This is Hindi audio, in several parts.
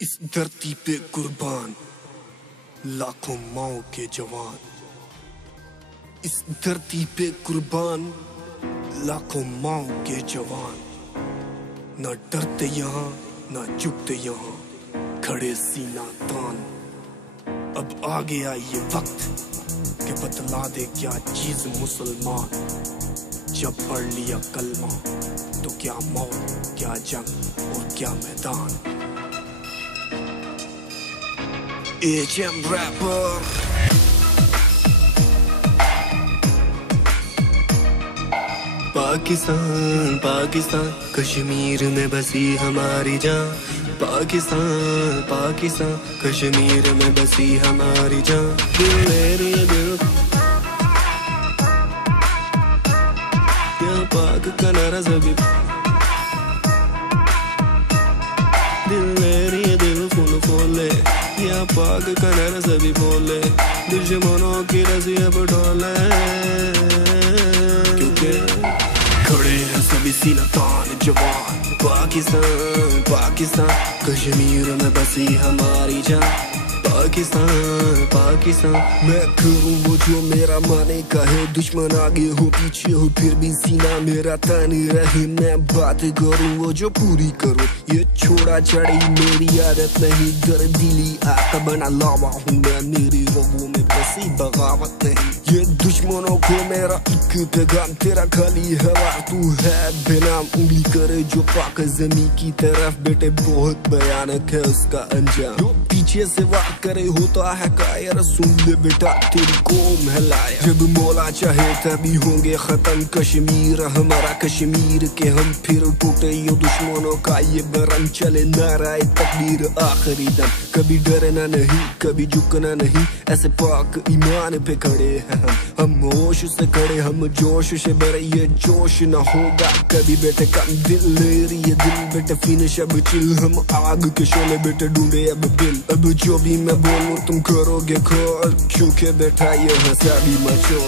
इस धरती पे कुर्बान लाखों माओ के जवान। इस धरती पे कुर्बान लाखों माओ के जवान। न डरते यहाँ न झुकते यहाँ, खड़े सीना तान। अब आ गया ये वक्त कि बतला दे क्या चीज मुसलमान। जब पढ़ लिया कलमा तो क्या मौत क्या जंग और क्या मैदान। HM Rapper पाकिस्तान पाकिस्तान कश्मीर में बसी हमारी जान। पाकिस्तान पाकिस्तान कश्मीर में बसी हमारी जान। दिल मेरे दिल या पाक का नारा सभी। दिल मेरे दिल फूल फोले या पाक का नारा सभी बोले। दुश्मनों की रस्सी अब डोले क्योंकि खड़े हैं सभी सीना तान जवान। पाकिस्तान पाकिस्तान कश्मीर में बसी हमारी जान। पाकिस्तान पाकिस्तान मैं करूँ वो जो मेरा माने कहे। दुश्मन आगे हो पीछे हो फिर भी सीना मेरा ताने रहे। मैं बात करूँ वो जो पूरी करूँ। ये छोड़ा चढ़ी मेरी आदत नहीं। गर्दीली आका बना लावा हूँ मैं। मेरी रगों में बसी बगावत नहीं। ये दुश्मनों को मेरा एक पैगाम तेरा खाली हवा। तू है बेनाम उंगली करे जो पाक जमी की तरफ। बेटे बहुत भयानक है उसका अंजाम। जो पीछे से वार करे होता है कायर। सुन ले बेटा तेरी कौम है लाया। जब मौला चाहे तभी होंगे खत्म कश्मीर हमारा। कश्मीर के हम फिर टूटे ये दुश्मनों का ये बरम। चले नाराए तकबीर आखिरी दम। कभी डरना नहीं कभी झुकना नहीं। ऐसे पाक ईमान पे खड़े हैं हम होश से खड़े। हम जोश से भरे ये जोश न होगा कभी बेटे कम। दिल ले रही है दिल बेटे फिनिश अब चिल। हम आग के शोले बेटे ढूंढे अब बिल। अब जो भी मैं बोलूं तुम करोगे खोल क्योंकि बेटा ये हंसा भी मचो।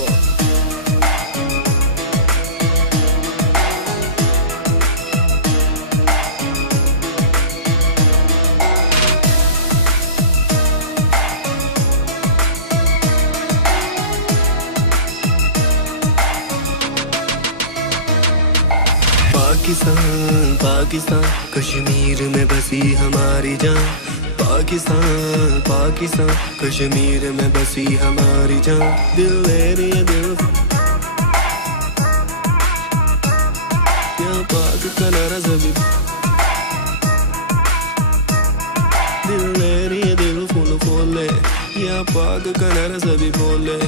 पाकिस्तान पाकिस्तान कश्मीर में बसी हमारी जान। पाकिस्तान पाकिस्तान कश्मीर में बसी हमारी जान। दिल मेरे दिल या पाक का नारा सभी। दिल मेरे दिल फूल फोले या पाक का नारा सभी बोले।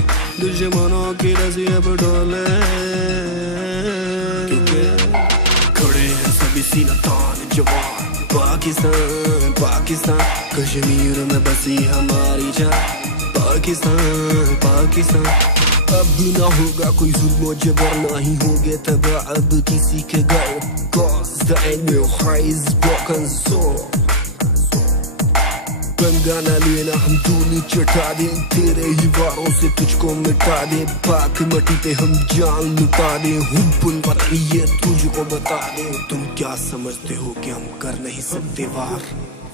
दुश्मनों की रस्सी अब डोले खड़े हैं सभी सीना तान जवान। पाकिस्तान पाकिस्तान कश्मीर में बसी हमारी जान। पाकिस्तान पाकिस्तान अब ना होगा कोई जुल्म जबर। नहीं होंगे तबाह अब किसी के घर। Cause the enemy is broken soul। पंगा न लेना हम दूनी चटा दे। तेरे ही वारों से तुझको मिटा दे। पाक मटी पे हम जान लुटा दे। हुब्बुल वतन ये तुझको बता दे। तुम क्या समझते हो कि हम कर नहीं सकते वार।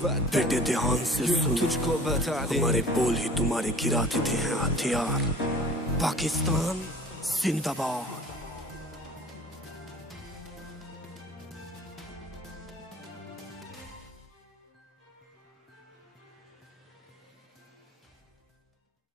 बेटे ध्यान से सुन तुझको बता दे। हमारे बोल ही तुम्हारे गिरा देते हैं हथियार। पाकिस्तान जिंदाबाद।